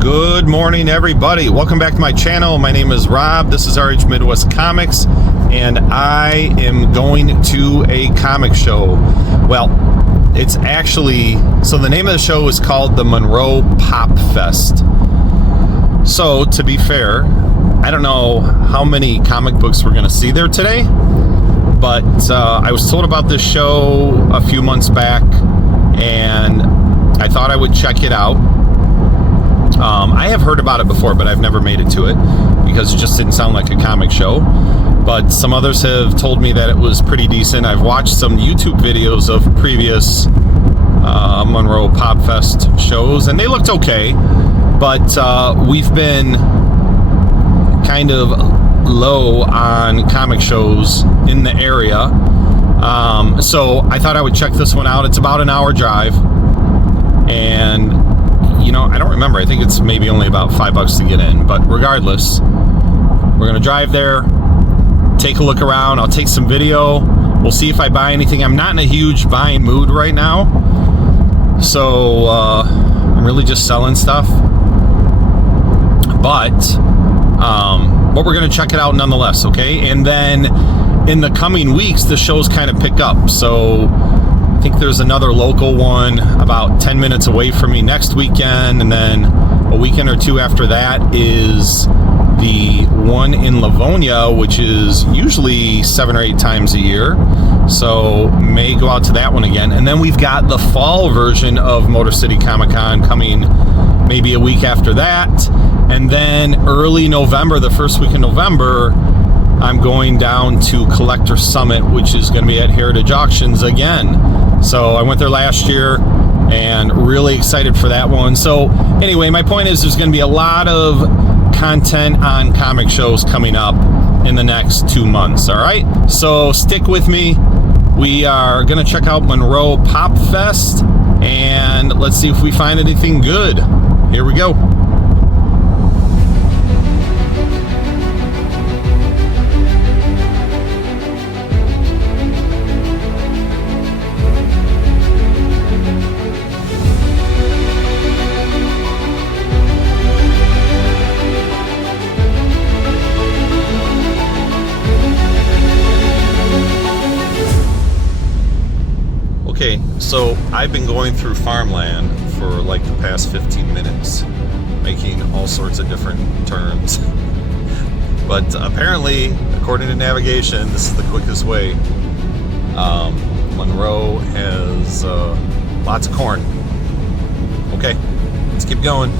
Good morning, everybody. Welcome back to my channel. My name is Rob. This is RH Midwest Comics, and I am going to a comic show. Well, it's actually, so the name of the show is called the Monroe Pop Fest. So, to be fair, I don't know how many comic books we're going to see there today, but I was told about this show a few months back, and I thought I would check it out. I have heard about it before, but I've never made it to it because it just didn't sound like a comic show. But some others have told me that it was pretty decent. I've watched some YouTube videos of previous Monroe Pop Fest shows, and they looked okay. But we've been kind of low on comic shows in the area. So I thought I would check this one out. It's about an hour drive. And you know, I don't remember. I think it's maybe only about $5 to get in. But regardless, we're going to drive there, take a look around. I'll take some video. We'll see if I buy anything. I'm not in a huge buying mood right now. So I'm really just selling stuff. But we're going to check it out nonetheless, okay? And then in the coming weeks, the shows kind of pick up. So I think there's another local one about 10 minutes away from me next weekend, and then a weekend or two after that is the one in Livonia, which is usually 7 or 8 times a year. So may go out to that one again. And then we've got the fall version of Motor City Comic Con coming maybe a week after that. And then early November, the first week in November, I'm going down to Collector Summit, which is going to be at Heritage Auctions again. So I went there last year and really excited for that one. So anyway, my point is there's going to be a lot of content on comic shows coming up in the next 2 months, all right? So stick with me. We are going to check out Monroe Pop Fest, and let's see if we find anything good. Here we go. Okay, so I've been going through farmland for like the past 15 minutes, making all sorts of different turns. But apparently, according to navigation, this is the quickest way. Monroe has lots of corn. Okay, let's keep going.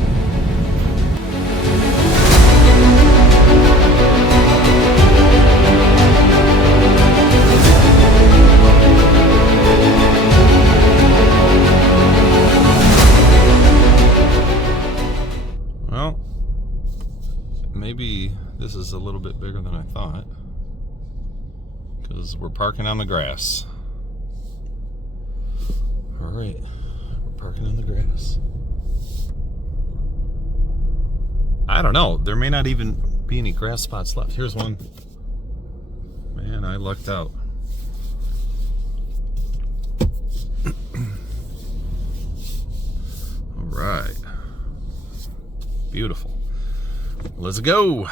Maybe this is a little bit bigger than I thought, because we're parking on the grass. All right, we're parking on the grass. I don't know, there may not even be any grass spots left. Here's one. Man, I lucked out. All right, beautiful. Let's go. All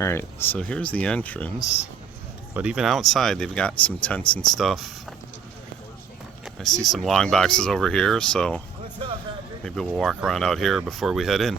right, so here's the entrance, but even outside they've got some tents and stuff. I see some long boxes over here, so maybe we'll walk around out here before we head in.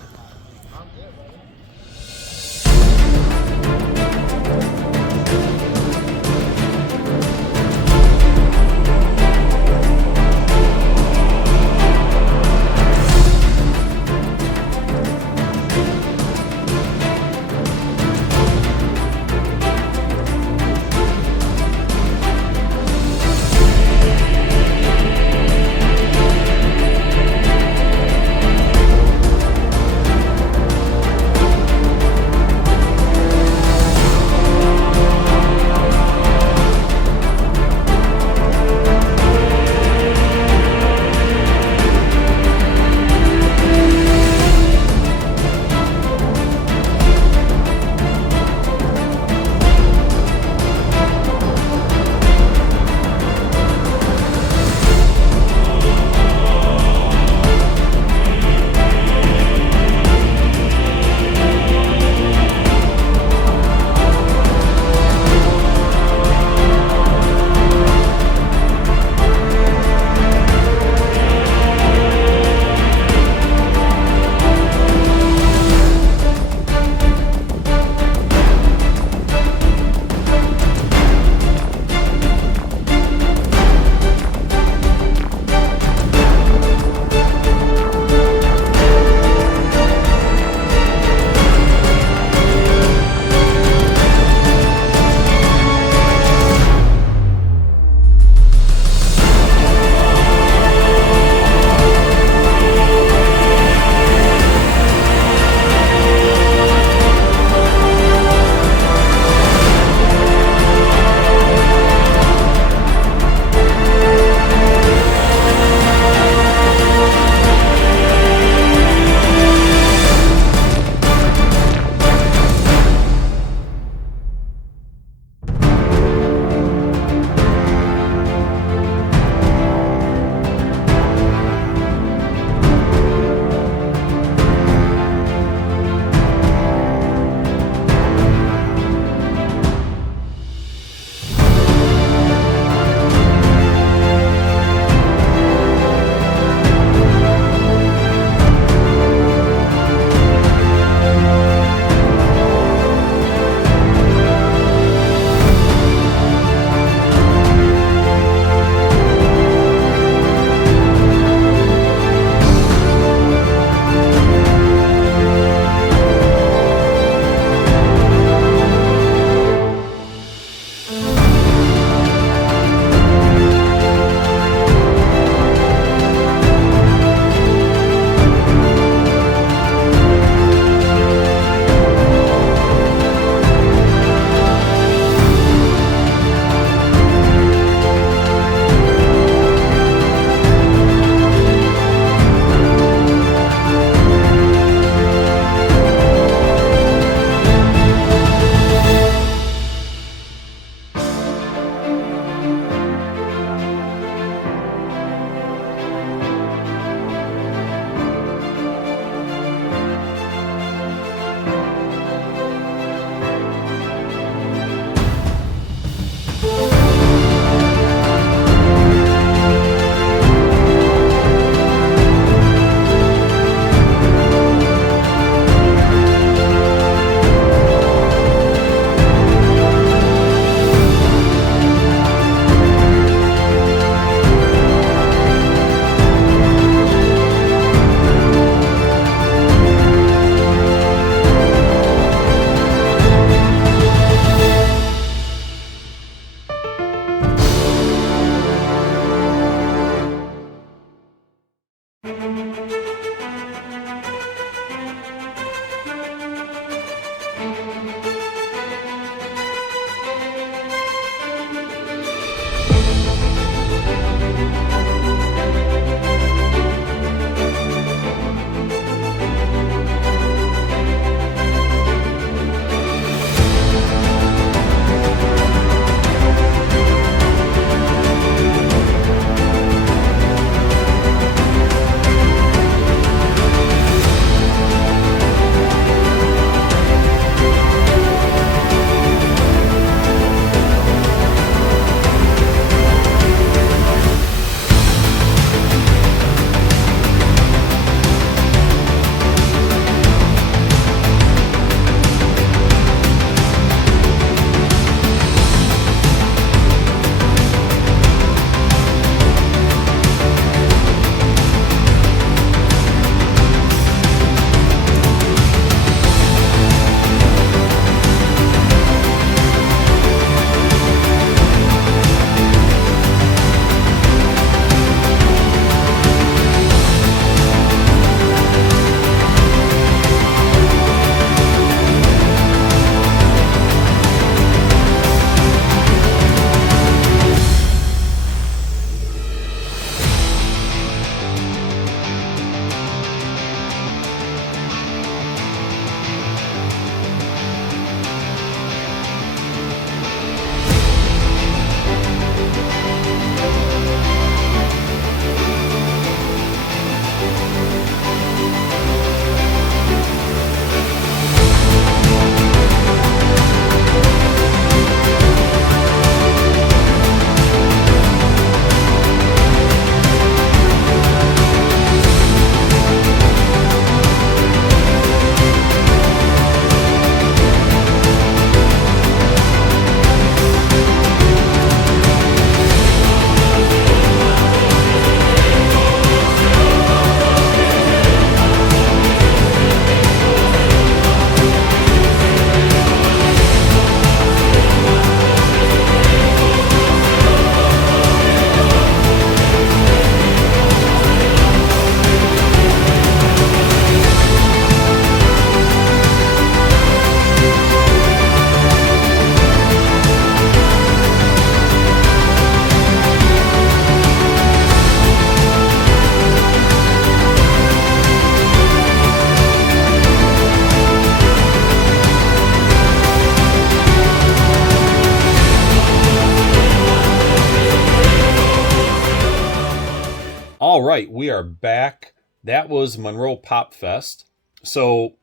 All right, we are back. That was Monroe Pop Fest. So,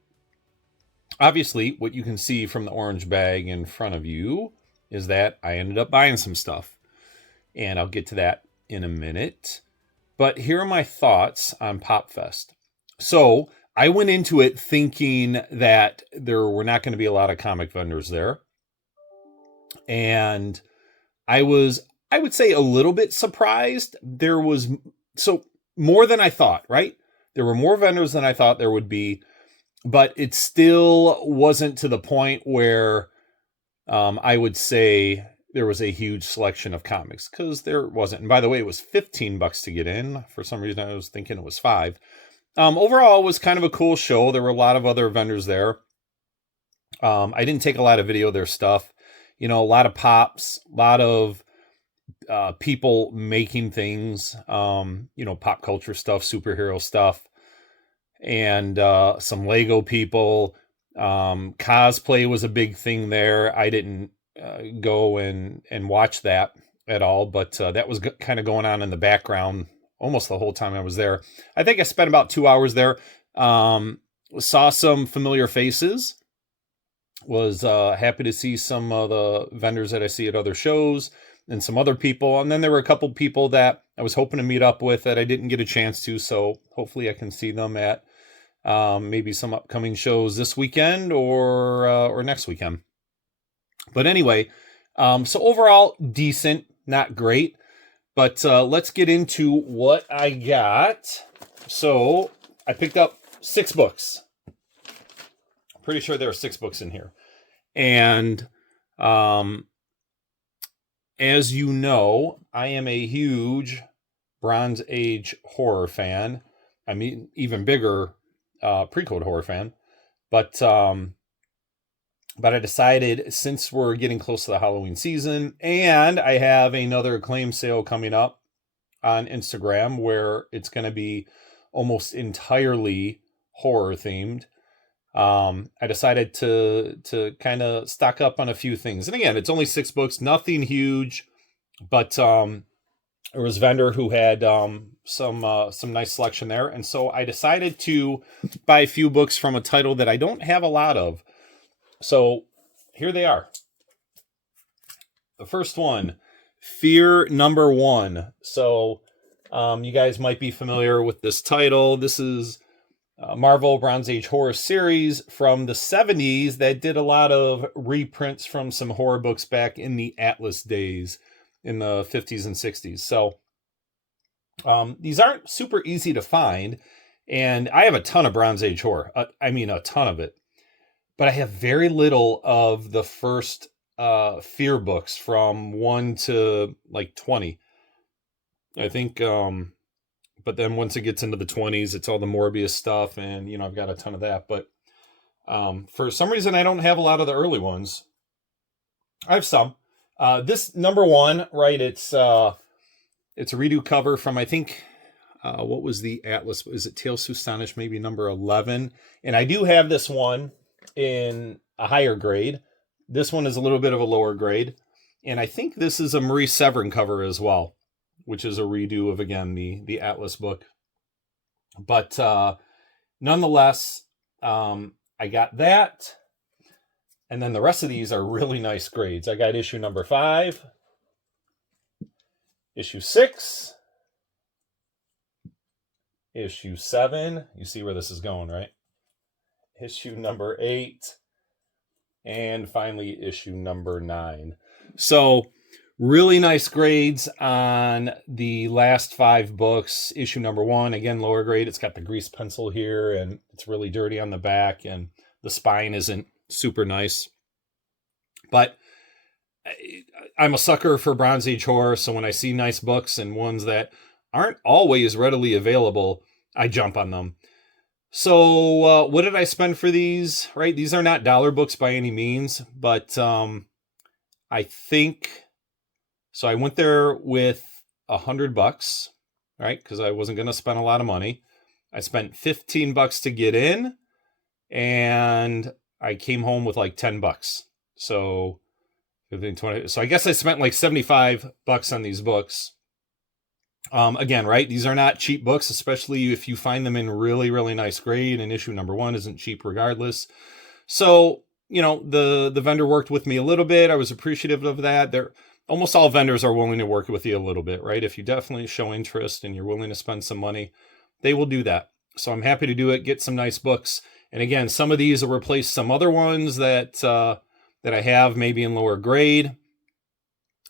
obviously, what you can see from the orange bag in front of you is that I ended up buying some stuff. And I'll get to that in a minute. But here are my thoughts on Pop Fest. So, I went into it thinking that there were not going to be a lot of comic vendors there. And I would say, a little bit surprised. There was more than I thought, right? There were more vendors than I thought there would be, but it still wasn't to the point where I would say there was a huge selection of comics, because there wasn't. And by the way, it was $15 to get in. For some reason, I was thinking it was $5. Overall, it was kind of a cool show. There were a lot of other vendors there. I didn't take a lot of video of their stuff. A lot of pops, a lot of people making things, pop culture stuff, superhero stuff, and some Lego people. Cosplay was a big thing there. I didn't go and watch that at all, but that was kind of going on in the background almost the whole time I was there. I think I spent about 2 hours there. Saw some familiar faces. Was happy to see some of the vendors that I see at other shows, and some other people. And then there were a couple people that I was hoping to meet up with that I didn't get a chance to. So hopefully I can see them at maybe some upcoming shows this weekend or next weekend. But anyway, so overall, decent, not great. But let's get into what I got. So I picked up 6 books. I'm pretty sure there are 6 books in here. And as you know, I am a huge Bronze Age horror fan. I'm even bigger pre-code horror fan. But I decided, since we're getting close to the Halloween season, and I have another Acclaim sale coming up on Instagram where it's going to be almost entirely horror themed, I decided to kind of stock up on a few things. And again, it's only 6 books, nothing huge, but there was a vendor who had some nice selection there. And so I decided to buy a few books from a title that I don't have a lot of. So here they are. The first one, Fear Number 1. So you guys might be familiar with this title. This is Marvel Bronze Age horror series from the 70s that did a lot of reprints from some horror books back in the Atlas days in the 50s and 60s. So these aren't super easy to find, and I have a ton of Bronze Age horror. I mean, a ton of it. But I have very little of the first Fear books from 1 to like 20. I think, but then once it gets into the 20s, it's all the Morbius stuff, and I've got a ton of that. But for some reason, I don't have a lot of the early ones. I have some. This number 1, right? It's a redo cover from, I think, what was the Atlas? Is it Tales to Astonish? Maybe number 11. And I do have this one in a higher grade. This one is a little bit of a lower grade. And I think this is a Marie Severin cover as well, which is a redo of, again, the Atlas book. But nonetheless, I got that. And then the rest of these are really nice grades. I got issue number 5, issue 6, issue 7. You see where this is going, right? Issue number 8, and finally issue number 9. So really nice grades on the last 5 books. Issue number 1, again, lower grade. It's got the grease pencil here, and it's really dirty on the back, and the spine isn't super nice. But I'm a sucker for Bronze Age horror, so when I see nice books and ones that aren't always readily available, I jump on them. So what did I spend for these? Right, these are not dollar books by any means, but I think so. I went there with $100, right? Because I wasn't going to spend a lot of money. I spent $15 to get in, and I came home with like $10. So 15, 20. So I guess I spent like $75 on these books. Again, right? These are not cheap books, especially if you find them in really, really nice grade, and issue number 1 isn't cheap regardless. So, the vendor worked with me a little bit. I was appreciative of that. Almost all vendors are willing to work with you a little bit, right? If you definitely show interest and you're willing to spend some money, they will do that. So I'm happy to do it, get some nice books. And again, some of these will replace some other ones that I have maybe in lower grade.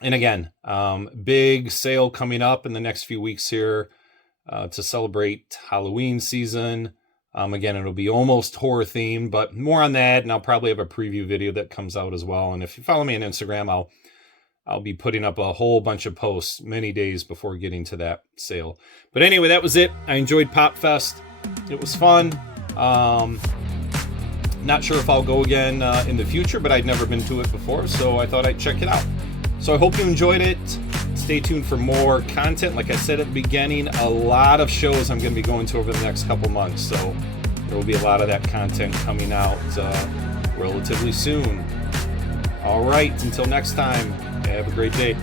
And again, big sale coming up in the next few weeks here to celebrate Halloween season. Again, it'll be almost horror themed, but more on that. And I'll probably have a preview video that comes out as well. And if you follow me on Instagram, I'll be putting up a whole bunch of posts many days before getting to that sale. But anyway, that was it. I enjoyed Pop Fest. It was fun. Not sure if I'll go again in the future, but I'd never been to it before, so I thought I'd check it out. So I hope you enjoyed it. Stay tuned for more content. Like I said at the beginning, a lot of shows I'm going to be going to over the next couple months, so there will be a lot of that content coming out relatively soon. All right, until next time, have a great day.